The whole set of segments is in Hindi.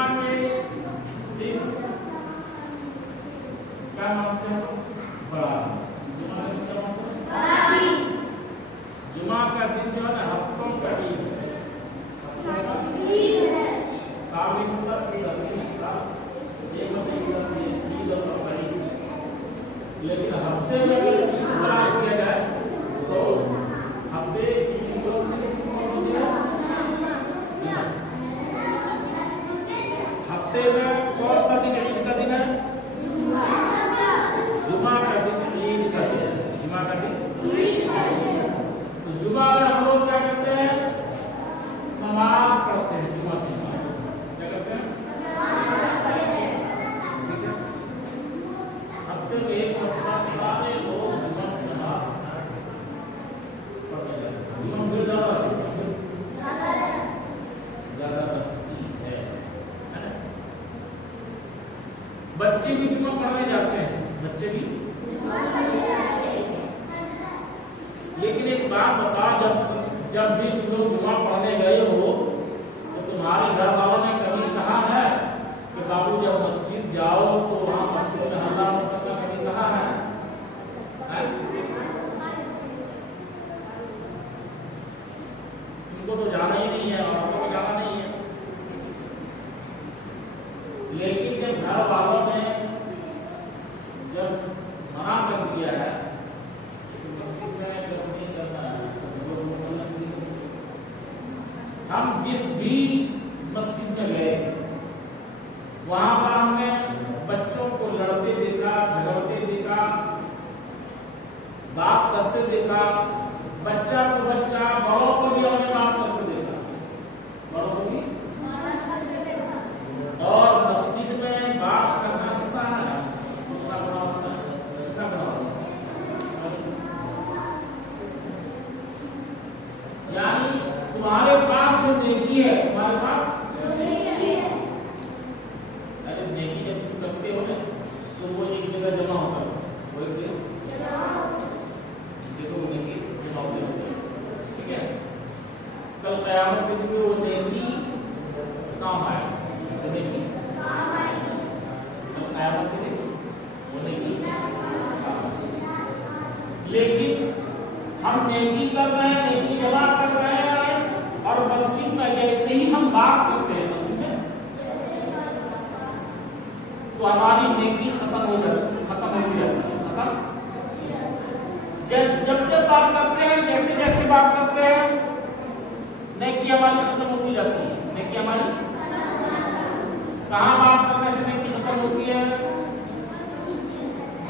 जुमा के दिन क्या मानते हैं? बड़ा जुमा का दिन क्या मानते हैं? जुमा का दिन जो है ना हफ्तों का ईद है। साल ईद होता है, एक ईद और बकरी। लेकिन हफ्ते में अगर इस तरह किया जाए तो हफ्ते की कौन सी दिन है? हफ्ते में कौन सा दिन ईद का दिन है? जुमा का दिन ईद का दिन है। जुमा का दिन तो जुमा में हम लोग क्या करते हैं? नमाज पढ़ते हैं। जुमा की नमाज क्या करते हैं? ठीक है। हफ्ते में एक मरतबा सारे लोग जुमा की नमाज पढ़ते हैं। जुमा मिल ज्यादा है। बच्चे भी जुमा पढ़ने जाते हैं। बच्चे भी, लेकिन एक बात बताओ, जब भी तुम लोग जुमा पढ़ने गए हो तो तुम्हारे घर वालों ने कभी कहा है कि बाबू जब मस्जिद जाओ तो वहां मस्जिद में हल्ला मत करना, कभी कहा है? तुमको तो जाना ही नहीं है और हमको जाना नहीं है। लेकिन जब घर वालों ने जब मना कर दिया है कि मस्जिद में जब नहीं करना है, हम जिस भी मस्जिद में गए वहां पर हमने बच्चों को लड़ते देखा, झगड़ते देखा, बात करते देखा। बच्चा को बच्चा, बड़ों को भी हमने बात करते देखा, बड़ों को भी। और मस्जिद में बात करना कितना है? उसका बड़ा होता है, इसका बड़ा होता है। यानी तुम्हारे पास जो नेकी है, तुम्हारे पास अरे नेकी जब तुम करते हो ना तो वो एक जगह जमा होता है। वो एक जगह वो नेकी जमा होती है। ठीक है। कल क़यामत के दिन वो नेकी काम आएगी। वो नेकी कल क़यामत के दिन वो नेकी। लेकिन हम नेकी कर रहे हैं, नेकी जमा कर रहे हैं, और मस्जिद में जैसे ही हम बात करते हैं मस्जिद में तो हमारी नेकी खत्म होती जाती है। जब बात करते हैं, जैसे जैसे बात करते हैं, नेकी हमारी खत्म होती जाती है। नेकी हमारी कहाँ बात करने से नेकी खत्म होती है?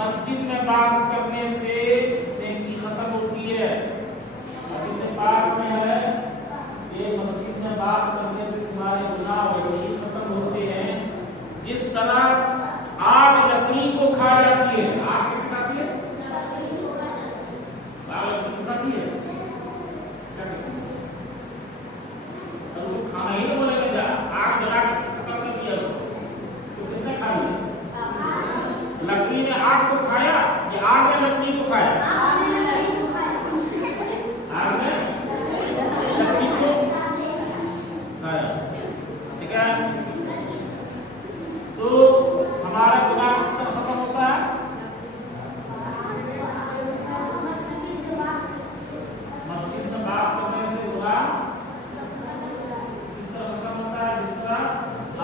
मस्जिद में बात करने से नेकी खत्म होती है। अब इसे पाक में है ये मस्जिद में बात करने से तुम्हारे गुनाह वैसे ही खत्म होते हैं जिस तरह आग लकड़ी को खा जाती है। आग किस खाती है? आग लकड़ी खाती है। क्या कहते हैं? अब उसको खाना ही नहीं बोलेगा। जा आग जला खत्म कर दिया तो किसने खा लिया? लकड़ी ने आग को खाया या आग ने लकड़ी को खाया? आग ने लकड़ी को खाया। ठीक है। तो हमारा गुनाह किस तरह खत्म होता है? मस्जिद में बात करने से गुनाह किस तरह खत्म होता है? जिस तरह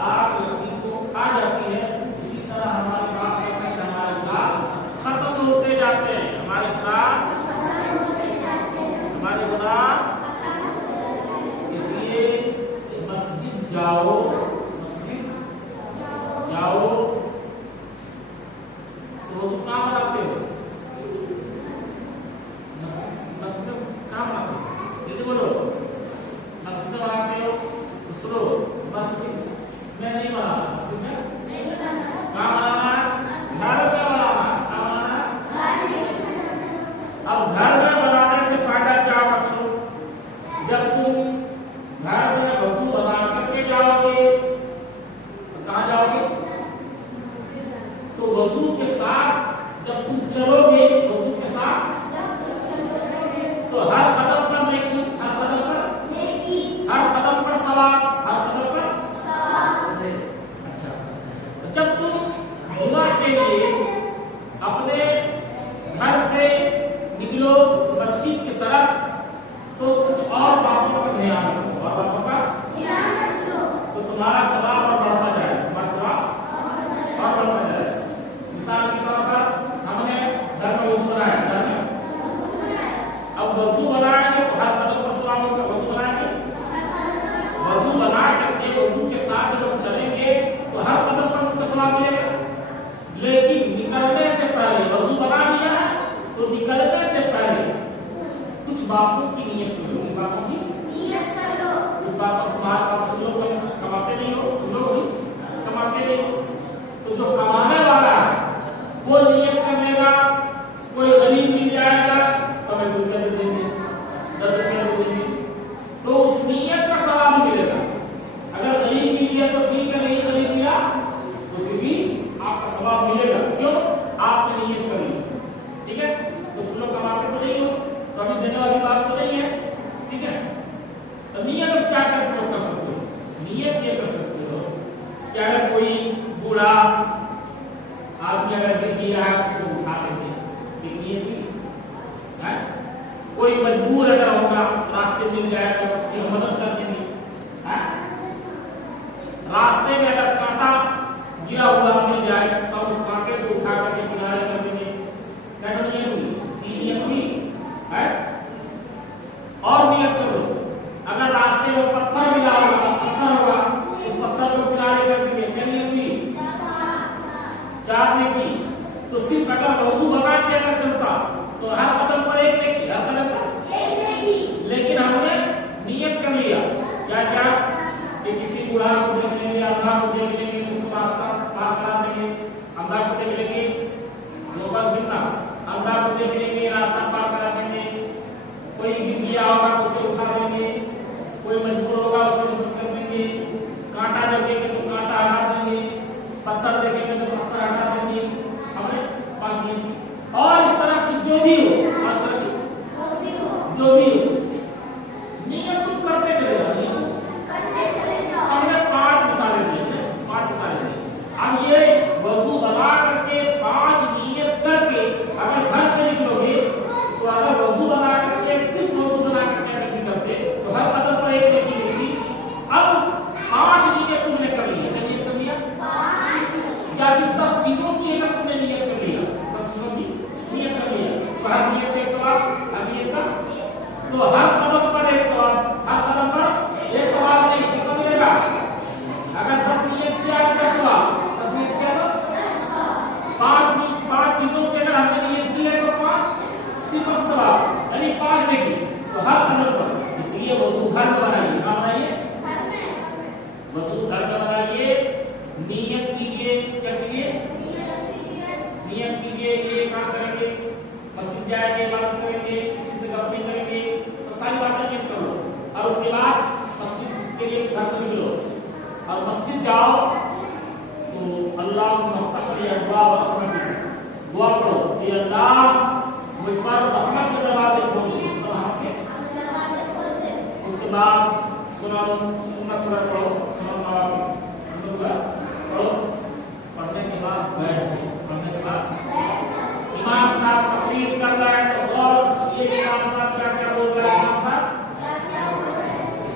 आग लकड़ी को खा जाती है, इसी तरह हमारी बात करने से हमारे गुनाह खत्म होते जाते हैं। हमारे गुनाह इसलिए मस्जिद जाओ, रोज कहाँ मनाते हो? मस्जिद में कहाँ मनाते हो? जल्दी बोलो। मस्जिद में मनाते हो? सुनो, मस्जिद में नहीं मनाना। मस्जिद में कहाँ मनाना है? घर में मनाना। कहाँ मनाना है? अब घर में बनाने से फायदा क्या होगा? सुनो, जब तुम घर में वजू बना करके जाओगे तो कहाँ जाओगे? तो वजू के साथ जब तुम चलोगे, वजू के साथ तो हर कदम पर नेकी, हर कदम पर सवाब, हर कदम पर कोई मजबूर अगर होगा रास्ते मिल जाएगा उसकी हम मदद कर देंगे। रास्ते में अगर कांटा गिरा हुआ मिल जाए तो उस कांटे को उठा करके किनारे कर देंगे। नियत हुई है। और नियत करो अगर रास्ते में पत्थर मिला होगा, पत्थर होगा, उस पत्थर को किनारे कर देंगे। क्या नियत हुई? चापने की। तो सिर्फ अगर वजू बना के अगर चलता तो हर कदम पर एक नेकी, हर कदम पर एक नेकी। लेकिन हमने नियत कर लिया क्या क्या कि किसी बूढ़ा को देख लेंगे, अंधा को देख लेंगे, उसको रास्ता पार करा देंगे। अंधा को देख लेंगे, मौका मिलना, अंधा को देख लेंगे, रास्ता पार करा देंगे। कोई गिर गया होगा उसे उठा देंगे, कोई मजबूर होगा उसे मदद कर देंगे। कांटा देखेंगे तो कांटा हटा देंगे, पत्थर देखेंगे तो पत्थर हटा देंगे। हमने पास की और इस तरह की जो भी हो, जो भी हो नियत तुम करते चले जाओ। हमने 5 मिसालें दी, 5 मिसालें दी। अब ये वजू बना करके 5 नियत करके अगर घर से निकलोगे तो अगर वजू बना करके सिर्फ वजू बना करके अगर नहीं करते तो हर कदम पर एक नेकी मिलती। अब 5 नियत तुमने कर ली, क्या नियत कर लिया? 5 या फिर 10 चीजों की अगर तुमने नियत कर लिया, 10 चीजों की नियत कर लिया तो हर नियत पे एक सवाल, हर नियत का तो हर कदम पर एक सवाल, हर कदम पर एक सवाल नहीं कितना मिलेगा? अगर 10 नियत किया तो 10 सवाल, 10 नियत किया तो 5 चीजों की अगर हमने नियत की है तो 5 सवाल यानी 5 नेकी। तो हर कदम पर इसलिए वजू घर में बनाइए। कहाँ बनाइए? वजू घर में बनाइए, नियत कीजिए। क्या कीजिए? नियत कीजिए। ये काम करेंगे, मस्जिद जाएंगे, इबादत करेंगे, किसी से गप नहीं करेंगे, सब सारी बातें नियत करो। और उसके बाद मस्जिद के लिए घर से निकलो और मस्जिद जाओ तो अल्लाह दुआ पढ़ो कि अल्लाह मुझ पर रहमत के दरवाजे खोल दे। उसके बाद सुन्नत पढ़ो, पढ़ो, पढ़ने के बाद बैठ जाओ। पढ़ने के बाद इमाम साहब तकरीर कर रहा है तो गौर ये इमाम साहब क्या बोल रहा है। इमाम साहब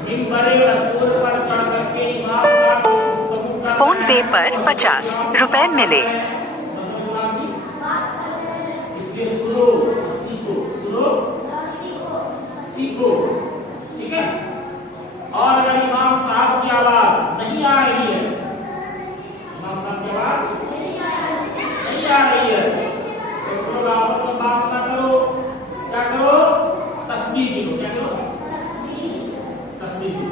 मिंबर रसूल पर चढ़ करके इमाम साहब फोन पे पर 50 रुपए मिले। इसलिए सुनो, सीखो, ठीक है। और अगर इमाम साहब की आवाज नहीं आ रही है, इमाम साहब की आवाज नहीं आ रही है तो तुम लोग आपस में बात ना करो, क्या करो? तस्बीह करो। क्या करो? तस्बीह करो।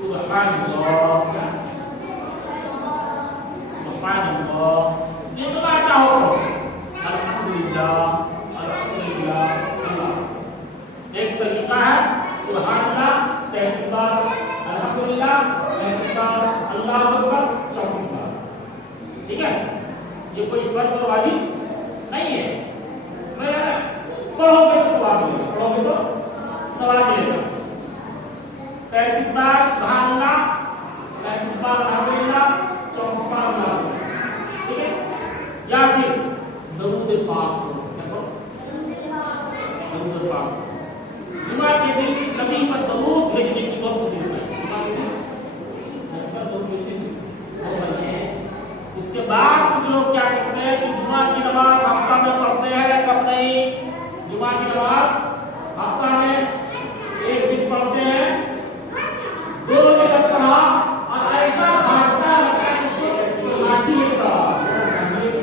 सुभानअल्लाह, सुभानअल्लाह, जितना चाहो अल्हम्दुलिल्लाह, अल्हम्दुलिल्लाह, अल्लाह। एक तरीका है सुभानअल्लाह 33 बार, अल्हम्दुलिल्लाह 33 बार, अल्लाहु अकबर 34 बार, ठीक है। ये कोई फर्ज और वाजिब नहीं है। पढ़ोगे तो सवाब मिलेगा, पढ़ोगे तो सवाब मिलेगा। 33 बार सुभानअल्लाह, 33 बार अल्हम्दुलिल्लाह, 34 बार अल्लाह, ठीक है। या फिर दरूद पाक पढ़ो। क्या पढ़ो? दरूद पाक। जुमा के दिन नबी पर दरूद भेजने की बहुत फजीलत है। जुमा के दिन नबी पर दरूद भेजने की बहुत फजीलत है। उसके बाद कुछ लोग क्या करते हैं कि जुमा की नमाज हफ्ता में पढ़ते हैं, कब नहीं? जुमा की नमाज हफ्ता में एक दिन पढ़ते हैं, 2 मिनट पढ़ा और ऐसा भागता लगता है उसको लाठी लेता नहीं,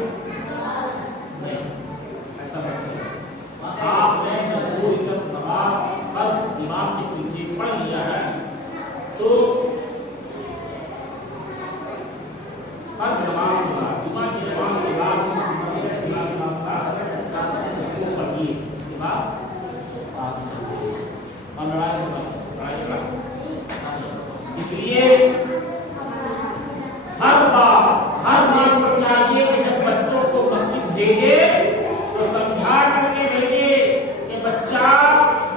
ऐसा नहीं। आपने नमाज फर्ज इमाम के पीछे पढ़ लिया है तो फर्ज नमाज के बाद, जुमा की नमाज के बाद उसको पढ़िए। उसके बाद इसलिए हर बार को चाहिए कि जब बच्चों को मस्जिद भेजे तो समझा करके भेजे कि बच्चा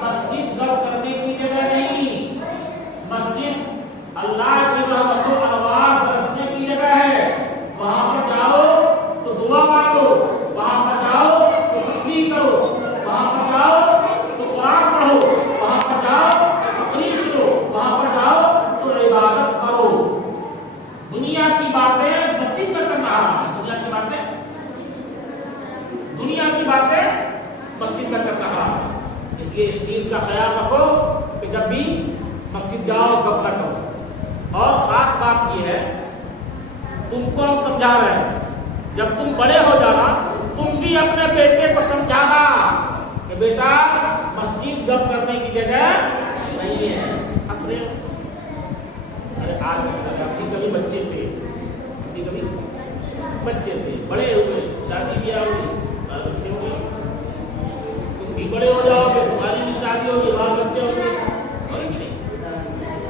मस्जिद गप करने की जगह नहीं, मस्जिद अल्लाह की रहमतों अनवार बरसने की जगह है। वहां पर जाओ तो दुआ मांगो, वहां पर जाओ तो तस्बीह करो, वहां पर जाओ तो कुरान पढ़ो, की है, तुमको हम समझा रहे हैं, जब तुम बड़े हो जाना तुम भी अपने बेटे को समझाना कि बेटा मस्जिद गप करने की जगह नहीं है। हंस रहे हो? अरे आज अपनी कभी बच्चे थे, अपनी कभी बच्चे थे, बड़े हुए, शादी ब्याह हुई, बाल बच्चे हो गए, तुम भी बड़े हो जाओगे, तुम्हारी भी शादी होगी, बाल बच्चे होंगे, और भी नहीं।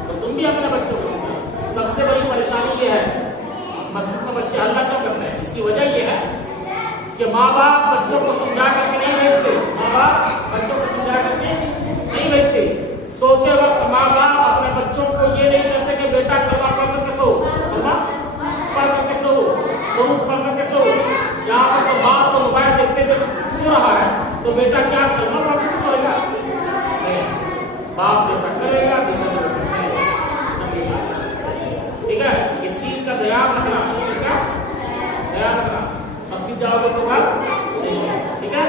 तो तुम भी अपने बच्चों को समझाओ। सबसे बड़ी परेशानी ये है मस्जिद में बच्चे हल्ला क्यों करते हैं? इसकी वजह ये है कि माँ बाप बच्चों को समझा करके नहीं भेजते, माँ बाप बच्चों को समझा करके नहीं भेजते। सोते वक्त माँ बाप अपने बच्चों को ये नहीं कहते कि बेटा कलमा पढ़ करके सो, कलमा पढ़ करके सो, दरूद पढ़ करके सो। यहाँ पर तो बाप तो मोबाइल देखते देखते सो रहा है, तो बेटा क्या कलमा पढ़ करके सोएगा? नहीं, बाप जैसा करेगा बेटा वैसा करेगा। ठीक है, इस चीज का ध्यान रखना, इस चीज का ध्यान रखना। मस्जिद जाओगे तो घर नहीं, ठीक है।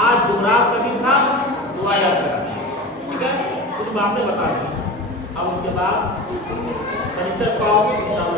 आज जुमरात का दिन था, दुआ याद करना, ठीक है। कुछ बातें बता दें, अब उसके बाद सनीचर पाओगे इंशाअल्लाह।